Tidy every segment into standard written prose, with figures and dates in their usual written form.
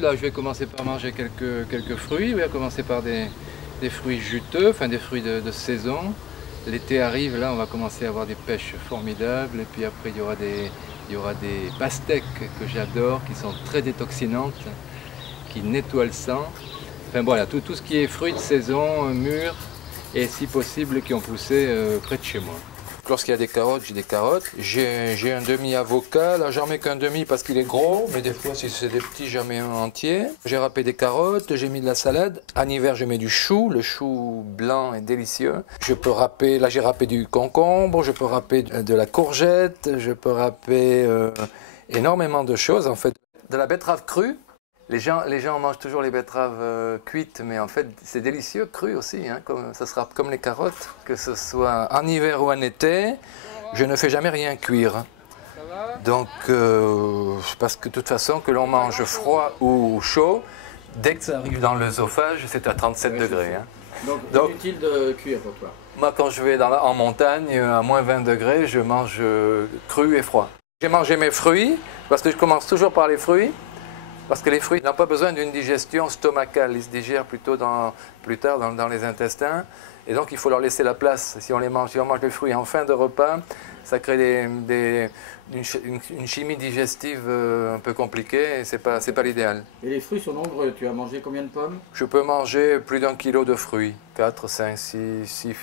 Là, je vais commencer par manger quelques fruits. Oui, à commencer par des fruits juteux, enfin des fruits de saison. L'été arrive, là, on va commencer à avoir des pêches formidables. Et puis après, il y aura des pastèques que j'adore, qui sont très détoxinantes, qui nettoient le sang. Enfin voilà, tout ce qui est fruits de saison, mûrs, et si possible, qui ont poussé près de chez moi. Lorsqu'il y a des carottes, j'ai des carottes. J'ai un demi-avocat, là j'en mets qu'un demi parce qu'il est gros, mais des fois si c'est des petits, j'en mets un entier. J'ai râpé des carottes, j'ai mis de la salade. En hiver, je mets du chou, le chou blanc est délicieux. Je peux râper, là j'ai râpé du concombre, je peux râper de la courgette, je peux râper énormément de choses en fait. De la betterave crue. Les gens mangent toujours les betteraves cuites, mais en fait, c'est délicieux cru aussi. Hein, ça sera comme les carottes, que ce soit en hiver ou en été. Je ne fais jamais rien cuire. Donc, parce que de toute façon, que l'on mange froid ou chaud, dès que ça arrive dans l'œsophage, c'est à 37 degrés. Hein. Donc, inutile de cuire pour toi. Moi, quand je vais en montagne, à moins 20 degrés, je mange cru et froid. J'ai mangé mes fruits, parce que je commence toujours par les fruits. Parce que les fruits n'ont pas besoin d'une digestion stomacale, ils se digèrent plutôt plus tard dans les intestins. Et donc il faut leur laisser la place. Si on mange les fruits en fin de repas, ça crée une chimie digestive un peu compliquée et c'est pas l'idéal. Et les fruits sont nombreux, tu as mangé combien de pommes? Je peux manger plus d'1 kilo de fruits, 4, 5, 6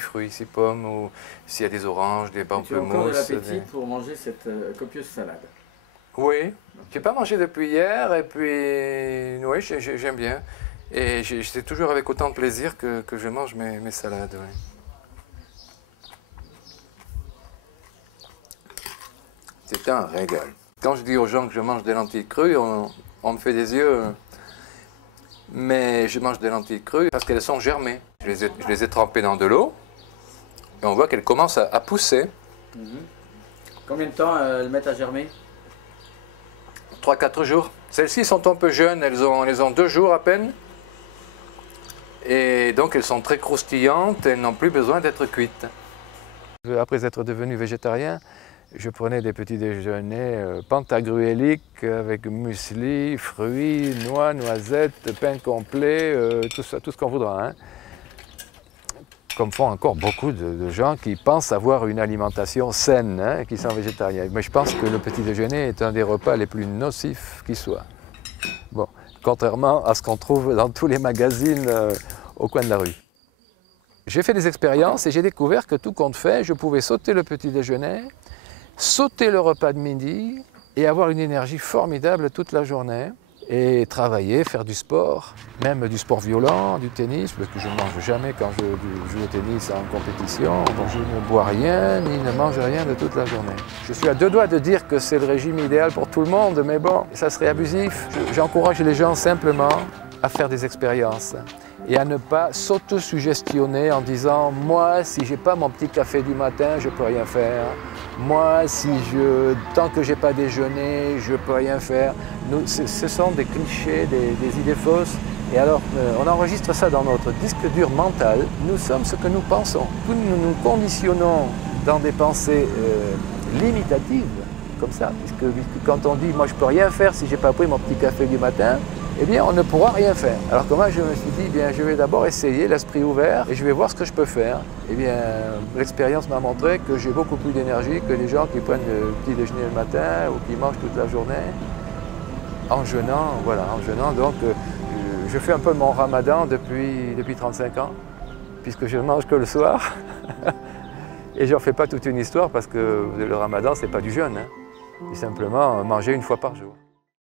fruits, 6 pommes, ou s'il y a des oranges, des pamplemousses. Tu as encore de l'appétit pour manger cette copieuse salade? Oui, j'ai pas mangé depuis hier et puis oui, j'aime bien. Et c'est toujours avec autant de plaisir que je mange mes salades. Oui. C'est un régal. Quand je dis aux gens que je mange des lentilles crues, on me fait des yeux. Mais je mange des lentilles crues parce qu'elles sont germées. Je les ai trempées dans de l'eau et on voit qu'elles commencent à pousser. Combien de temps elles mettent à germer? 3-4 jours. Celles-ci sont un peu jeunes, elles ont 2 jours à peine. Et donc elles sont très croustillantes, elles n'ont plus besoin d'être cuites. Après être devenu végétarien, je prenais des petits déjeuners pantagruéliques avec muesli, fruits, noix, noisettes, pain complet, tout ce qu'on voudra. Hein. Comme font encore beaucoup de gens qui pensent avoir une alimentation saine, hein, qui sont végétariens. Mais je pense que le petit déjeuner est un des repas les plus nocifs qui soit. Bon, contrairement à ce qu'on trouve dans tous les magazines au coin de la rue. J'ai fait des expériences et j'ai découvert que tout compte fait, je pouvais sauter le petit déjeuner, sauter le repas de midi et avoir une énergie formidable toute la journée. Et travailler, faire du sport, même du sport violent, du tennis, parce que je ne mange jamais quand je joue au tennis en compétition, donc je ne bois rien, ni ne mange rien de toute la journée. Je suis à 2 doigts de dire que c'est le régime idéal pour tout le monde, mais bon, ça serait abusif. J'encourage les gens simplement à faire des expériences et à ne pas s'auto-suggestionner en disant « moi, si j'ai pas mon petit café du matin, je peux rien faire. Moi, tant que j'ai pas déjeuné, je peux rien faire. » Ce sont des clichés, des idées fausses. Et alors, on enregistre ça dans notre disque dur mental. Nous sommes ce que nous pensons. Nous nous conditionnons dans des pensées limitatives, comme ça. Puisque quand on dit « moi, je peux rien faire si j'ai pas pris mon petit café du matin », eh bien, on ne pourra rien faire. Alors que moi, je me suis dit, eh bien, je vais d'abord essayer, l'esprit ouvert, et je vais voir ce que je peux faire. Eh bien, l'expérience m'a montré que j'ai beaucoup plus d'énergie que les gens qui prennent le petit déjeuner le matin ou qui mangent toute la journée en jeûnant. Voilà, en jeûnant. Donc, je fais un peu mon ramadan depuis 35 ans, puisque je ne mange que le soir. Et je n'en fais pas toute une histoire parce que le ramadan, ce n'est pas du jeûne. Hein. C'est simplement manger une fois par jour.